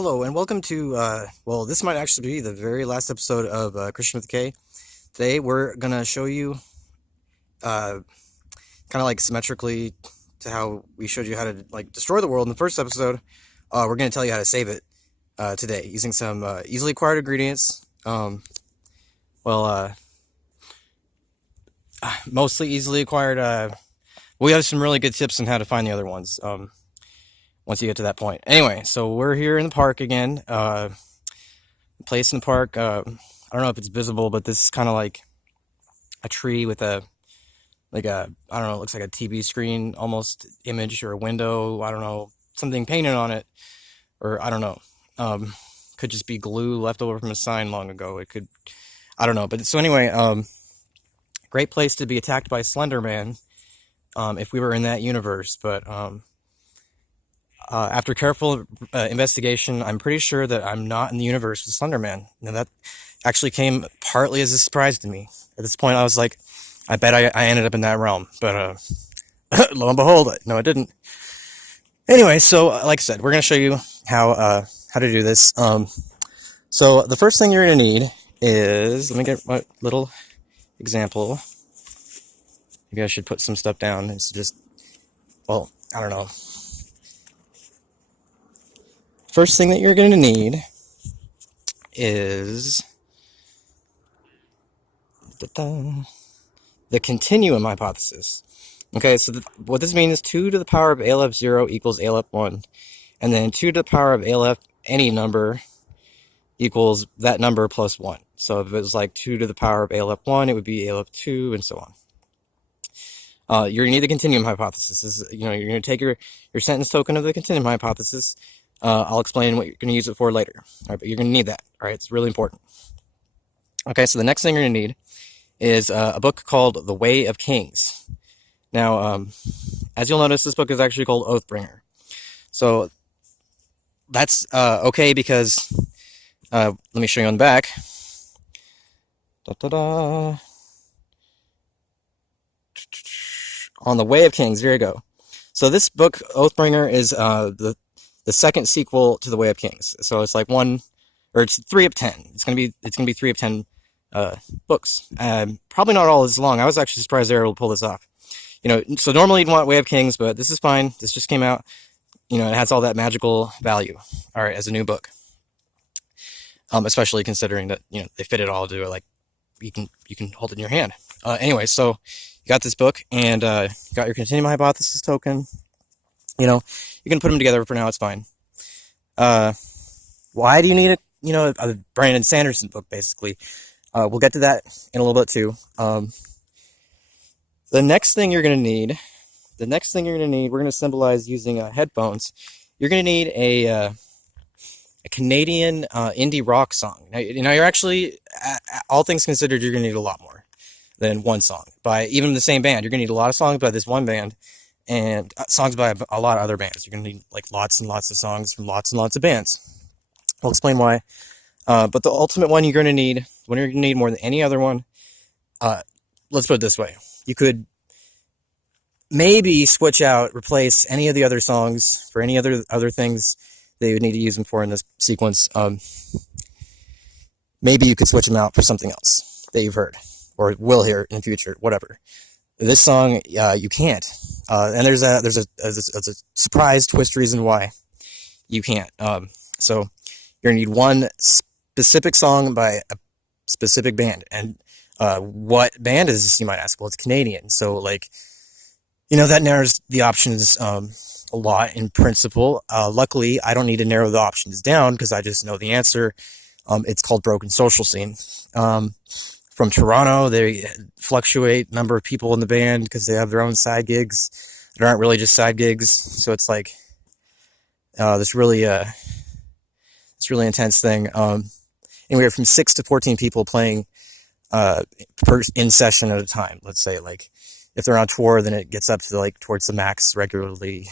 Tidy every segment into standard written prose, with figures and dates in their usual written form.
Hello and welcome to, well, this might actually be the very last episode of Christian with K. Today we're going to show you, kind of like symmetrically to how we showed you how to like destroy the world in the first episode. We're going to tell you how to save it today using some easily acquired ingredients. Mostly easily acquired. We have some really good tips on how to find the other ones. Once you get to that point. Anyway, so we're here in the park again. Place in the park. I don't know if it's visible, but this is kind of like a tree with I don't know, it looks like a TV screen almost image or a window. I don't know, something painted on it, or I don't know. Could just be glue left over from a sign long ago. It could, I don't know. But so anyway, great place to be attacked by Slender Man, if we were in that universe, but after careful investigation, I'm pretty sure that I'm not in the universe with Slender Man. Now that actually came partly as a surprise to me. At this point, I was like, I bet I ended up in that realm. But lo and behold, no, I didn't. Anyway, so like I said, we're going to show you how to do this. So the first thing you're going to need is, let me get my little example. Maybe I should put some stuff down. It's just, well, I don't know. First thing that you're going to need is the continuum hypothesis. Okay, so what this means is 2 to the power of a left 0 equals a left 1, and then 2 to the power of a left any number equals that number plus 1. So if it was like 2 to the power of a left 1, it would be a left 2, and so on. You're going to need the continuum hypothesis. This is, you're going to take your sentence token of the continuum hypothesis. I'll explain what you're going to use it for later. All right, but you're going to need that. All right, it's really important. Okay, so the next thing you're going to need is a book called The Way of Kings. Now, as you'll notice, this book is actually called Oathbringer. So that's okay because, let me show you on the back. On The Way of Kings, here you go. So this book, Oathbringer, is the second sequel to The Way of Kings. So it's like it's 3 of 10. It's gonna be 3 of 10 books. Probably not all as long. I was actually surprised they were able to pull this off. So normally you'd want Way of Kings, but this is fine. This just came out. It has all that magical value. All right, as a new book. Especially considering that they fit it all to like you can hold it in your hand. Anyway, so you got this book and you got your continuum hypothesis token. You can put them together for now. It's fine. Why do you need a Brandon-Sanderson book, basically? We'll get to that in a little bit too. The next thing you're going to need, we're going to symbolize using headphones. You're going to need a Canadian indie rock song. Now, you're actually, all things considered, you're going to need a lot more than one song by even the same band. You're going to need a lot of songs by this one band. And songs by a lot of other bands. You're going to need like lots and lots of songs from lots and lots of bands. I'll explain why. But the ultimate one you're going to need more than any other one, let's put it this way. You could maybe replace any of the other songs for any other things that you would need to use them for in this sequence. Maybe you could switch them out for something else that you've heard or will hear in the future, whatever. This song, you can't. And there's a surprise twist reason why you can't. So you're gonna need one specific song by a specific band. And what band is this, you might ask? Well, it's Canadian. So that narrows the options a lot in principle. Luckily, I don't need to narrow the options down because I just know the answer. It's called Broken Social Scene. From Toronto, they fluctuate number of people in the band because they have their own side gigs. They aren't really just side gigs, so it's like this really intense thing. Anywhere from 6 to 14 people playing in session at a time. Let's say if they're on tour, then it gets up to towards the max regularly,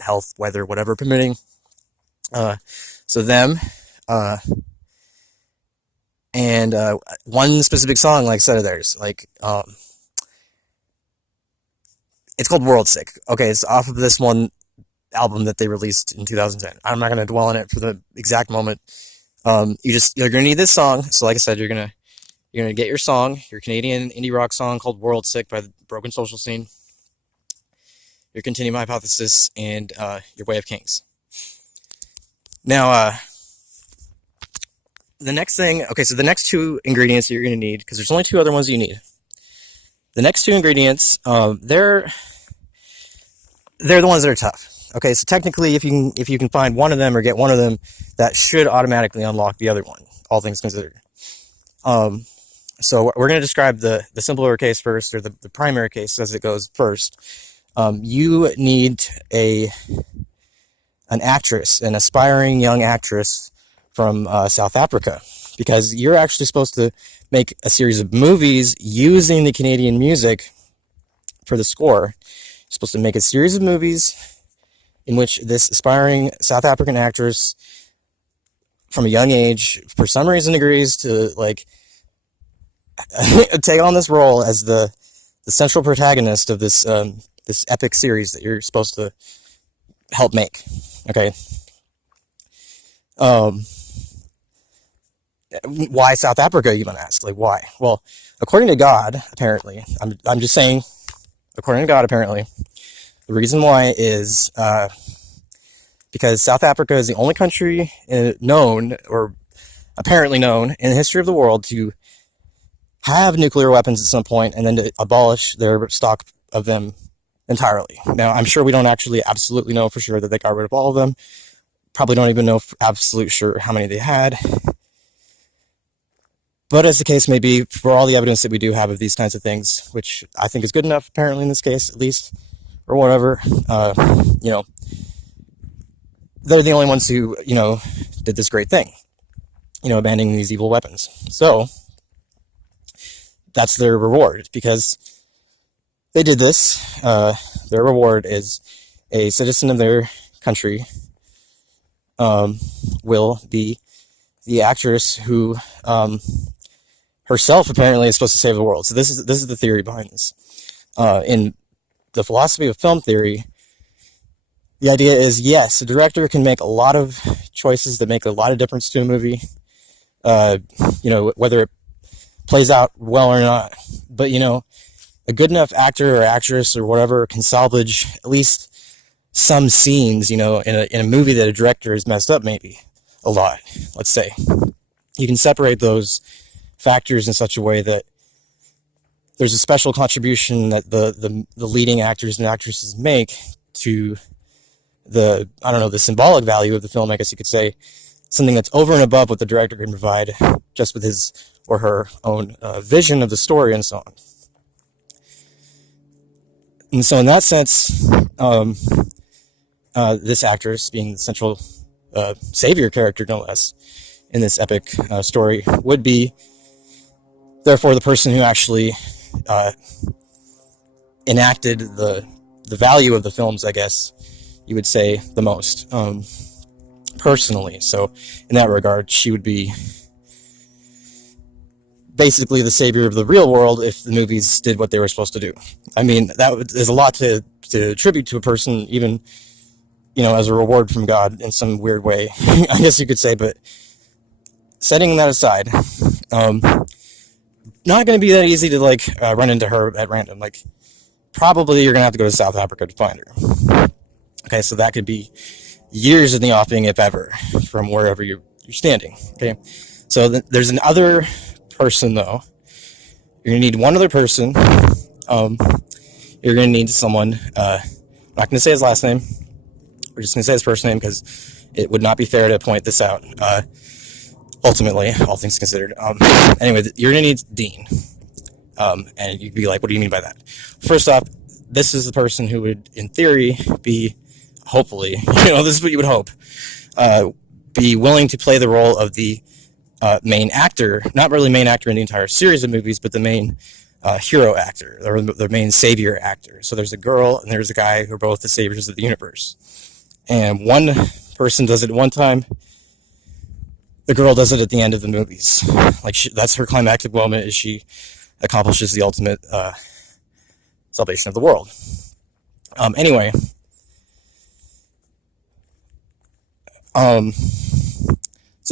health, weather, whatever permitting. So them. And one specific song, like I said, of theirs, it's called World Sick. Okay, it's off of this one album that they released in 2010. I'm not going to dwell on it for the exact moment. You're going to need this song. So like I said, you're going to get your song, your Canadian indie rock song called World Sick by the Broken Social Scene, your continuum-hypothesis, and your Way of Kings. Now, the next thing, okay, so the next two ingredients that you're going to need, because there's only two other ones you need. The next two ingredients, they're the ones that are tough. Okay, so technically, if you can find one of them or get one of them, that should automatically unlock the other one, all things considered. So we're going to describe the simpler case first, or the primary case as it goes first. You need an actress, an aspiring young actress from South Africa, because you're actually supposed to make a series of movies using the Canadian music for the score. You're supposed to make a series of movies in which this aspiring South African actress from a young age, for some reason, agrees to like take on this role as the central protagonist of this this epic series that you're supposed to help make. Okay. Why South Africa, you might ask? Like, why? Well, according to God, apparently, I'm just saying, according to God, apparently, the reason why is because South Africa is the only country known, or apparently known, in the history of the world to have nuclear weapons at some point and then to abolish their stock of them entirely. Now, I'm sure we don't actually absolutely know for sure that they got rid of all of them. Probably don't even know for absolute sure how many they had. But as the case may be, for all the evidence that we do have of these kinds of things, which I think is good enough, apparently in this case, at least, or whatever, they're the only ones who, did this great thing, abandoning these evil weapons. So that's their reward, because they did this. Their reward is a citizen of their country will be the actress who herself apparently is supposed to save the world. So this is the theory behind this. In the philosophy of film theory, the idea is, yes, a director can make a lot of choices that make a lot of difference to a movie, whether it plays out well or not. But, a good enough actor or actress or whatever can salvage at least some scenes, in a movie that a director has messed up maybe a lot, let's say. You can separate those factors in such a way that there's a special contribution that the leading actors and actresses make to the symbolic value of the film, I guess you could say, something that's over and above what the director can provide just with his or her own vision of the story and so on. And so in that sense, this actress, being the central savior character, no less, in this epic story, would be, therefore, the person who actually enacted the value of the films, I guess you would say, the most, personally. So in that regard, she would be basically the savior of the real world if the movies did what they were supposed to do. I mean, is a lot to attribute to a person, even, as a reward from God in some weird way, I guess you could say. But setting that aside, not going to be that easy to run into her at random. Probably you're going to have to go to South Africa to find her. Okay, so that could be years in the offing, if ever, from wherever you're standing. Okay, so there's another person, though. You're going to need one other person. You're going to need someone. I'm not going to say his last name. We're just going to say his first name because it would not be fair to point this out. Ultimately, all things considered. Anyway, you're going to need Dean. And you'd be like, what do you mean by that? First off, this is the person who would, in theory, be, hopefully, this is what you would hope, be willing to play the role of the main actor, not really main actor in the entire series of movies, but the main hero actor, or the main savior actor. So there's a girl and there's a guy who are both the saviors of the universe. And one person does it at one time, the girl does it at the end of the movies. That's her climactic moment, as she accomplishes the ultimate salvation of the world. Anyway, So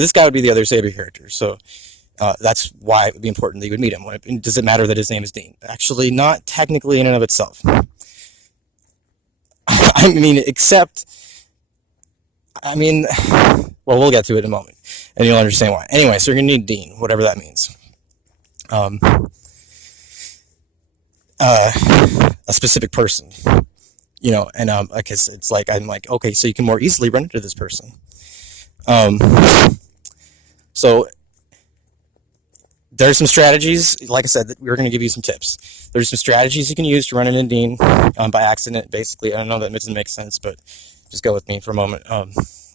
this guy would be the other savior character. So that's why it would be important that you would meet him. Does it matter that his name is Dean? Actually, not technically in and of itself. I mean, well, we'll get to it in a moment, and you'll understand why. Anyway, so you're going to need Dean, whatever that means. A specific person, and I guess it's like, I'm like, okay, so you can more easily run into this person. So there's some strategies. Like I said, we're going to give you some tips. There's some strategies you can use to run into Dean by accident, basically. I don't know that doesn't make sense, but just go with me for a moment.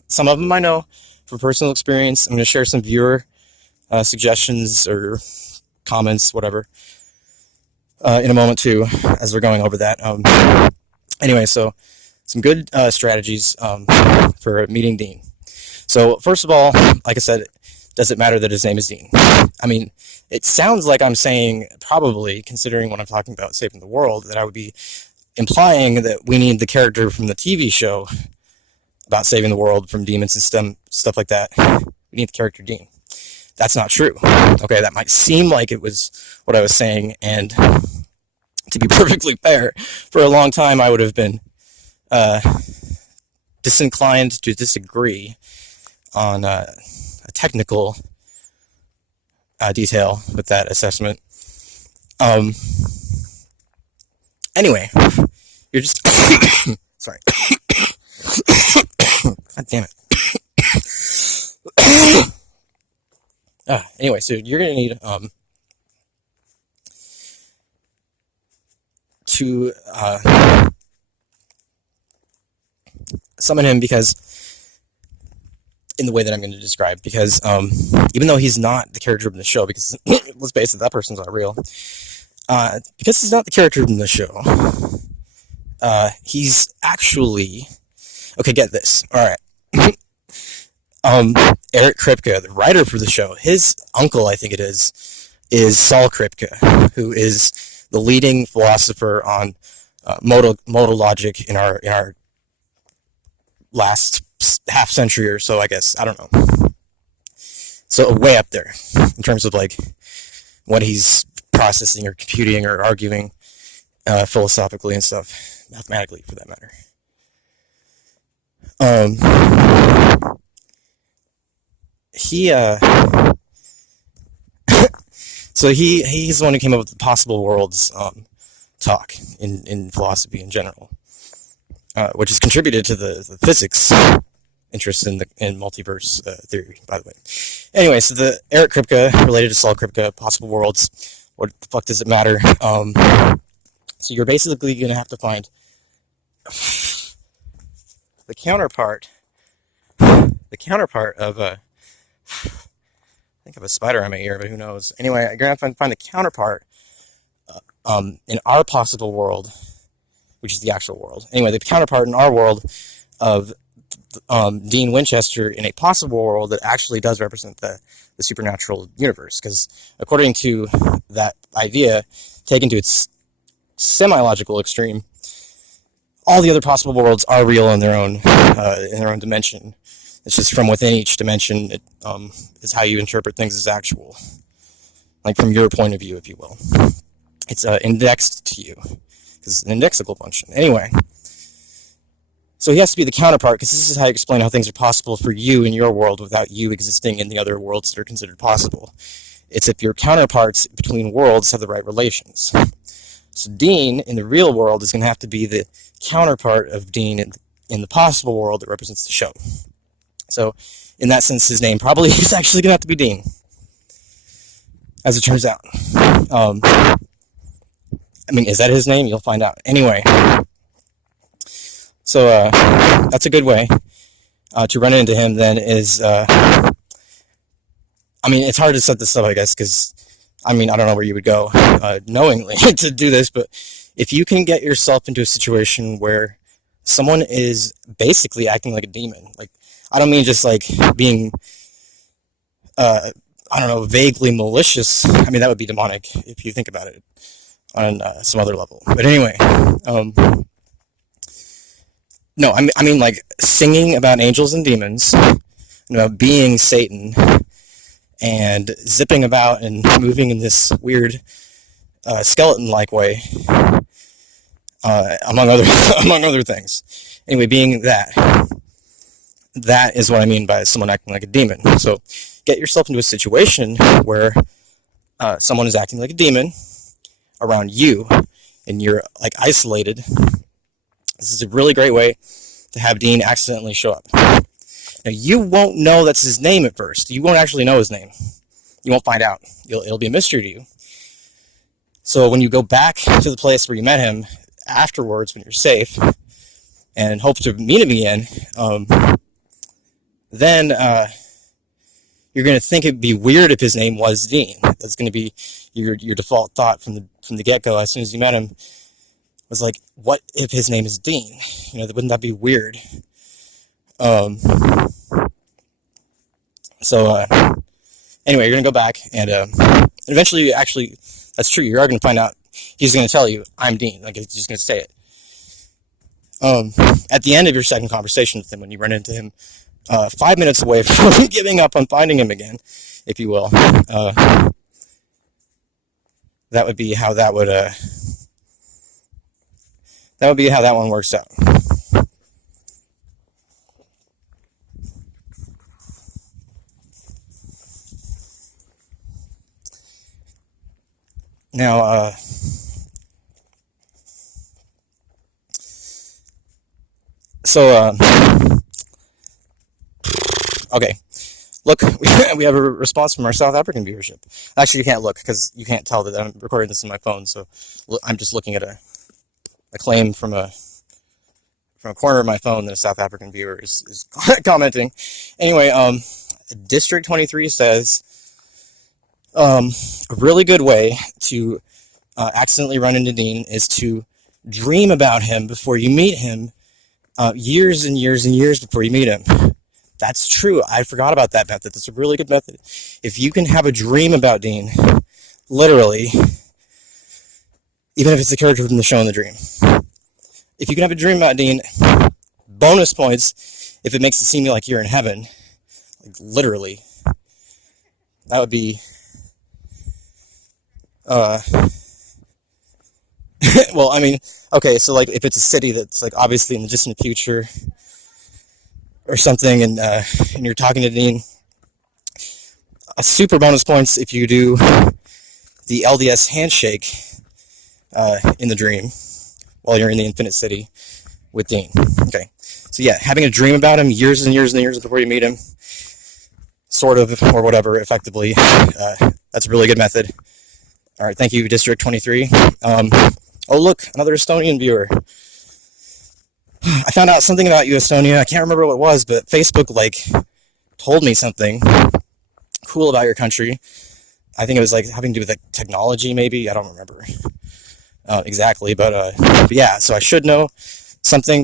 Some of them I know from personal experience. I'm going to share some viewer suggestions or comments, whatever, in a moment too, as we're going over that. Anyway, so some good strategies for meeting Dean. So first of all, like I said, does it matter that his name is Dean? I mean, it sounds like I'm saying, probably, considering what I'm talking about, saving the world, that I would be implying that we need the character from the TV show about saving the world from demons and stuff like that. We need the character Dean. That's not true. Okay, that might seem like it was what I was saying, and to be perfectly fair, for a long time I would have been disinclined to disagree on a technical detail with that assessment. Anyway, you're just sorry. God damn it. Anyway, so you're gonna need to summon him, because in the way that I'm going to describe, because even though he's not the character from the show, because let's face it, that person's not real, because he's not the character from the show, he's actually, okay, get this, alright, Eric-Kripke, the writer for the show, his uncle, I think it is Saul-Kripke, who is the leading philosopher on modal logic in our last half century or so, I guess. I don't know. So way up there in terms of like what he's processing or computing or arguing philosophically and stuff, mathematically for that matter. So he's the one who came up with the possible worlds talk in philosophy in general, which has contributed to the physics interest in multiverse theory, by the way. Anyway, so the Eric-Kripke related to Saul-Kripke, possible worlds. What the fuck does it matter? So you're basically going to have to find the counterpart of I think of a spider on my ear, but who knows? Anyway, you're going to have to find the counterpart in our possible world, which is the actual world. Anyway, the counterpart in our world of Dean-Winchester in a possible world that actually does represent the supernatural universe. Because according to that idea, taken to its semi-logical extreme, all the other possible worlds are real in their own dimension. It's just from within each dimension, it is how you interpret things as actual, like from your point of view, if you will. It's indexed to you, because it's an indexical function. Anyway, so he has to be the counterpart, because this is how you explain how things are possible for you in your world without you existing in the other worlds that are considered possible. It's if your counterparts between worlds have the right relations. So Dean, in the real world, is going to have to be the counterpart of Dean in the possible world that represents the show. So, in that sense, his name probably is actually going to have to be Dean, as it turns out. I mean, is that his name? You'll find out. Anyway, so that's a good way to run into him, then, is, I mean, it's hard to set this up, I guess, because, I mean, I don't know where you would go knowingly to do this, but if you can get yourself into a situation where someone is basically acting like a demon, like, I don't mean just like being, I don't know, vaguely malicious. I mean, that would be demonic if you think about it on some other level. But anyway, No, I mean like singing about angels and demons, and about being Satan, and zipping about and moving in this weird skeleton-like way, among other among other things. Anyway, being that is what I mean by someone acting like a demon. So get yourself into a situation where someone is acting like a demon around you, and you're like isolated. This is a really great way to have Dean accidentally show up. Now, you won't know that's his name at first. You won't actually know his name. You won't find out. It'll be a mystery to you. So when you go back to the place where you met him afterwards, when you're safe, and hope to meet him again, then you're going to think it'd be weird if his name was Dean. That's going to be your default thought from the get-go as soon as you met him. Was like, what if his name is Dean? Wouldn't that be weird? So anyway, you're going to go back, and eventually, actually, that's true. You are going to find out. He's going to tell you, I'm Dean. Like, he's just going to say it. At the end of your second conversation with him, when you run into him 5 minutes away from giving up on finding him again, if you will, that would be how that would be how that one works out. Now, okay, look, we have a response from our South African viewership. Actually, you can't look because you can't tell that I'm recording this on my phone, so I'm just looking at a claim from a corner of my phone that a South African viewer is commenting. Anyway, District 23 says, a really good way to accidentally run into Dean is to dream about him before you meet him, years and years and years before you meet him. That's true. I forgot about that method. That's a really good method. If you can have a dream about Dean, literally, even if it's the character from the show in the dream. If you can have a dream about Dean, bonus points if it makes it seem like you're in heaven. Like, literally. That would be... well, I mean, okay, so like if it's a city that's like obviously in the distant future or something, and you're talking to Dean, a super bonus points if you do the LDS handshake in the dream while you're in the Infinite City with Dean. Okay, so yeah, having a dream about him years and years and years before you meet him, sort of, or whatever, effectively, that's a really good method. All right, thank you, District 23. Oh, look, another Estonian viewer. I found out something about you, Estonia. I can't remember what it was, but Facebook, told me something cool about your country. I think it was, having to do with, technology, maybe. I don't remember exactly, but yeah, so I should know something